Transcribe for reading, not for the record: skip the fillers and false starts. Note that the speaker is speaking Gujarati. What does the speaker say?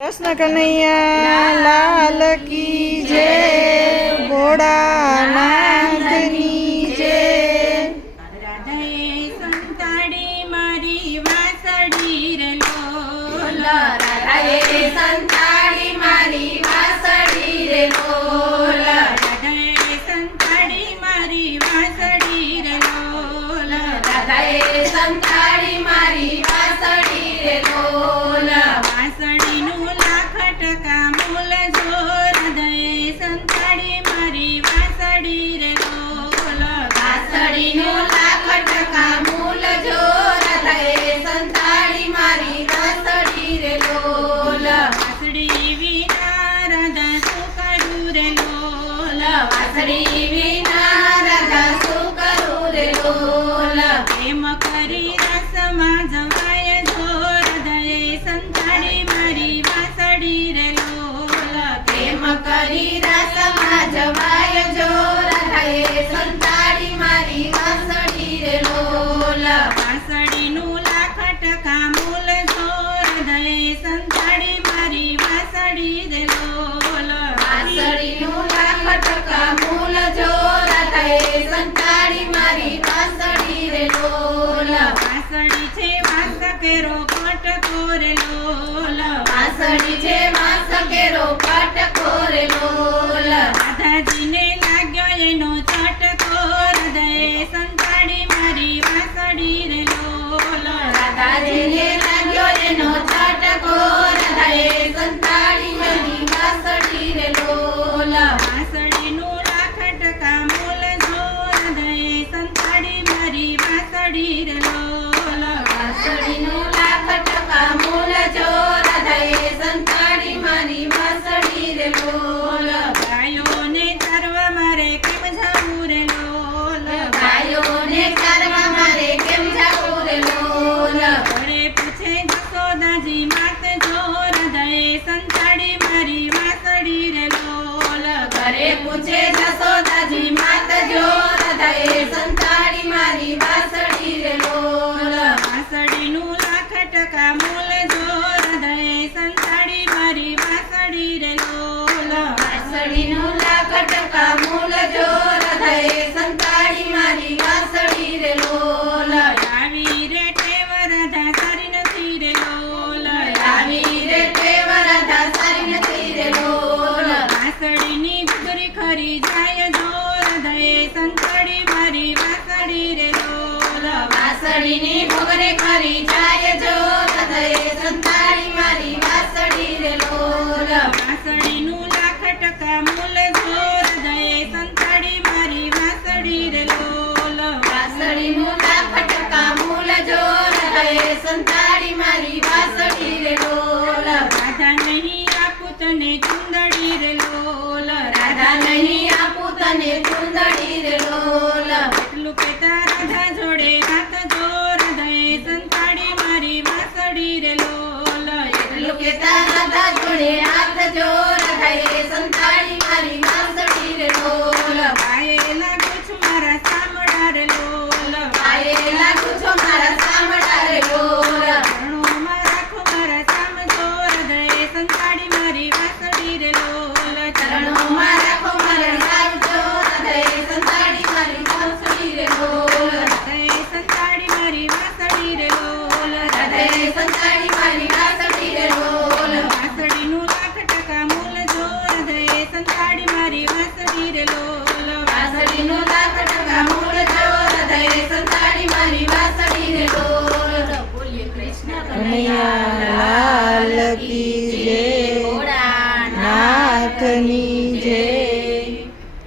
कृष्ण कन्हैया लाल की जय, भोળાનાથની जय। રાધાએ સંતાડી મારી વાસળી રે લોલ, રાધાએ સંતાડી મારી વાસળી રે લોલ, રાધાએ સંતાડી મારી વાસળી રે લોલ, રાધાએ સંતાડી મારી વાસળી રે લોલ, વાસળીનું લાખ ટકા મૂલ જો, રાધાએ સંતાડી મારી વાસળી રે લોલ, વાસળીનું લાખ ટકા મૂલ જો, રાધાએ સંતાડી મારી વાસળી રે લોલ, વાસળી વિના રાધા શું કરું રે લોલ, વાસળી વિના રાધા શું કરું રે લોલ, પ્રેમ કરી રસમાં જવાય જો, રાધાએ સંતાડી મારી વાસળી રે લોલ, પ્રેમ કરી રસમાં જવાય જો, રાધાએ સંતાડી મારી વાસળી રે લોલ, વાસળીનું લાખ ટકા મૂલ જો, રાધાએ સંતાડી મારી વાસળી રે લોલ, વાસળીનું લાખ ટકા મૂલ જો, રાધાએ સંતાડી મારી વાસળી રે લોલ, વાસળી છે વાસ કેરો કટકો રે લોલ, વાસળી છે વાસ કેરો કટકો રે લોલ, રાધાજીને લાગ્યો એનો ચટકો, હૃદયે સંતાડી મારી વાસળી રે લોલ, રાધાજીને લાગ્યો એનો ઝટકો, રાધાએ સંતાડી મારી વાસળી રે લોલ, વાસળીનું લાખ ટકા મૂલ જો, હૃદયે સંતાડી મારી વાસળી રે લોલ, વાસળીનું લાખ ટકા મૂલ જો, રાધાએ સંતાડી મારી વાસળી રે લોલ, ગાયોને ચારવા મારે કેમ જાવું રે લોલ, ગાયોને ચારવા મારે કેમ જાવું રે લોલ, ઘરે પૂછે જશોદાજી માત જો, હૃદયે સંતાડી મારી વાસળી રે લોલ, ઘરે પૂછે જશોદાજી માત જો, રાધાએ સંતાડી મારી વાસળી રે લોલ, વાસળીનું લાખ ટકા મૂલ જો, હૃદયે સંતાડી મારી વાસળી રે લોલ, વાસળીનું લાખ ટકા મૂલ જો, રાધાએ સંતાડી મારી વાસળી રે લોલ, આવી રે ટેવ રાધા સારી નથી રે લોલ, આવી રે ટેવ રાધા સારી નથી રે લોલ, વાસળીની ઘૂઘરી ખરી જાય જો, હૃદયે સંતાડી મારી વાસળી રે લોલ, વાસળીની ઘોઘરે ખરી જાય જો, રાધાએ સંતાડી મારી વાસળી રે લોલ, વાસળીનું લાખ ટકા મૂલ જો, હૃદયે સંતાડી મારી વાસળી રે લોલ, વાસળીનું લાખ ટકા મૂલ જો, રાધાએ સંતાડી મારી વાસળી રે લોલ, રાધા નહીં આપું તને ચુંદડી રે લોલ, રાધા નહીં આપું તને ચુંદડી રે લોલ, એટલું કહેતા રાધા જોડે હાથ જો, હૃદયે સંતાડી મારી વાસળી રે લોલ, એટલું કહેતા રાધા જોડે હાથ જો, રાધાએ સંતાડી મારી વાસળી રે લોલ, પાયે લાગુ છું મારા સામડા રે લોલ, પાયે લાગુ છો મારા સામડા રે લોલ, ચરણોમાં રાખો મારા સામ જો, હૃદયે સંતાડી મારી વાસળી રે લોલ, ચરણોમાં રાખો મારા સામ જો, રાધાએ સંતાડી મારી વાસળી રે લોલ, હૃદયે સંતાડી મારી વાસળી રે લોલ, રાધાએ સંતાડી મારી વાસળી રે લોલ, વાસળીનું લાખ ટકા મૂલ જો, હૃદયે સંતાડી મારી વાસળી રે લોલ, વાસળીનું લાખ ટકા મૂળ જો, રાધાએ સંતાડી મારી વાસળી રે લોલ, બોલીએ કૃષ્ણ કનૈયા લાલ કી જય, ભોળાનાથ નાથની